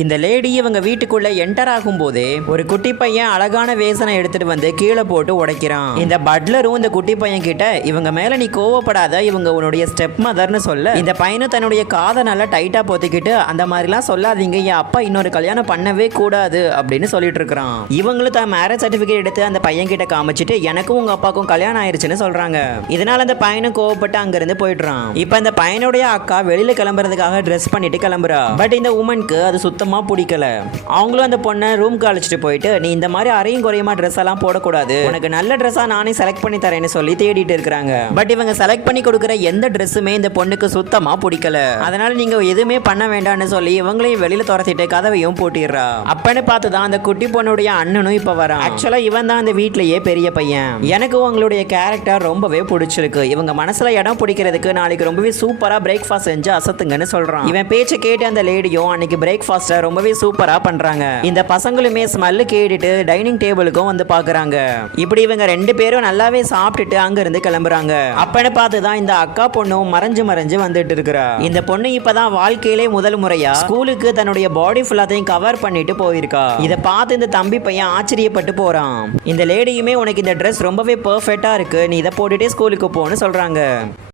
இந்த லேடி இவங்க வீட்டுக்குள்ள என்டர் ஆகும் போதே ஒரு குட்டி பையன் அழகான வேசனை எடுத்துட்டு வந்து கீழே போட்டு உடைக்கிறான். இந்த பட்லரும் இந்த குட்டி பையன் கிட்ட இவங்க மேல நீ கோவப்படாத, இவங்க உன்னுடைய ஸ்டெப் மதர்னு சொல்ல இந்த பையனும் தன்னுடைய காதை நல்லா டைட்டா பொத்திக்கிட்டு அந்த மாதிரிலாம் சொல்லாதீங்க, என் அப்பா இன்னொரு கல்யாணம் பண்ணவே கூடாது அப்படின்னு சொல்லிட்டு இருக்கிறான். இவங்களும் தான் மேரேஜ் சர்டிபிகேட் எடுத்து அந்த பையன் கிட்ட காமிச்சிட்டு எனக்கும் உங்க அப்பாவுக்கும் கல்யாணம் ஆயிருச்சுன்னு சொல்றாங்க. இதனால அந்த பையனும் கோவப்பட்டு அங்கிருந்து போயிடுறான். இப்ப இந்த பையனுடைய அக்கா வெளியில கிளம்புறதுக்காக ட்ரெஸ் பண்ணிட்டு கிளம்புறா. பட் இந்த உமனுக்கு அது சுத்தமா பிடிக்கல. அவங்களும் அந்த பொண்ணை ரூம்க்கு அழைச்சிட்டு போயிட்டு நீ இந்த மாதிரி அரையும் குறையுமா ட்ரெஸ் எல்லாம் போடக்கூடாது, உனக்கு நல்ல ட்ரெஸ்ஸா நானே செலக்ட் பண்ணி தரேன்னு சொல்லி தேடிட்டு இருக்காங்க. பட் இவங்க செலக்ட் பண்ணி கொடுக்குற எந்த ட்ரெஸ்ஸுமே இந்த பொண்ணுக்கு சுத்தமா பிடிக்கல. அதனால நீங்க எதுவுமே பண்ண வேண்டாம்னு சொல்லி இவங்களையும் வெளியில துரத்திட்டு கதவையும் போட்டிடுறா. அப்பன்னு பார்த்துதான் அந்த குட்டி பொண்ணுடைய அண்ணனும் இப்ப வரான். ஆக்சுவலா இவன் தான் அந்த வீட்லயே பெரிய பையன். எனக்கு உங்களுடைய கேரக்டர் ரொம்பவே பிடிச்சிருக்கு, இவங்க மனசுல இடம் பிடிக்கிறதுக்கு நாளைக்கு ரொம்பவே சூப்பரா பிரேக்ஃபாஸ்ட் செஞ்சு அசத்துங்கன்னு சொல்றான். இவன் பேச்சை கேட்டு அந்த லேடியும் அன்னைக்கு பிரேக்ஃபாஸ்ட ரொம்பவே சூப்பரா பண்றாங்க. இந்த பசங்களுமே ஸ்மெல் கேட்டுட்டு டைனிங் டேபிளுக்கும் வந்து பாக்குறாங்க. இப்படி இவங்க ரெண்டு பேரும் நல்லாவே சாப்பிட்டுட்டு அங்க இருந்து கிளம்புறாங்க. அப்பன்னு பார்த்துதான் இந்த அக்கா பொண்ணும் மறைஞ்சு மறைஞ்சு வந்துட்டு இருக்கிறா. இந்த பொண்ணு இப்பதான் வாழ்க்கையிலே முதல் முறையா ஸ்கூலுக்கு தன்னுடைய பாடி ஃபுல்லாத்தையும் கவர் பண்ணிட்டு போயிருக்கா. இதை பார்த்து இந்த தம்பி பையன் ஆச்சரியப்பட்டு போறான். இந்த லேடியுமே உனக்கு இந்த ட்ரெஸ் ரொம்பவே பெர்ஃபெக்ட்டா இருக்கு, நீ இதை போட்டுட்டே ஸ்கூலுக்கு போன்னு சொல்றாங்க.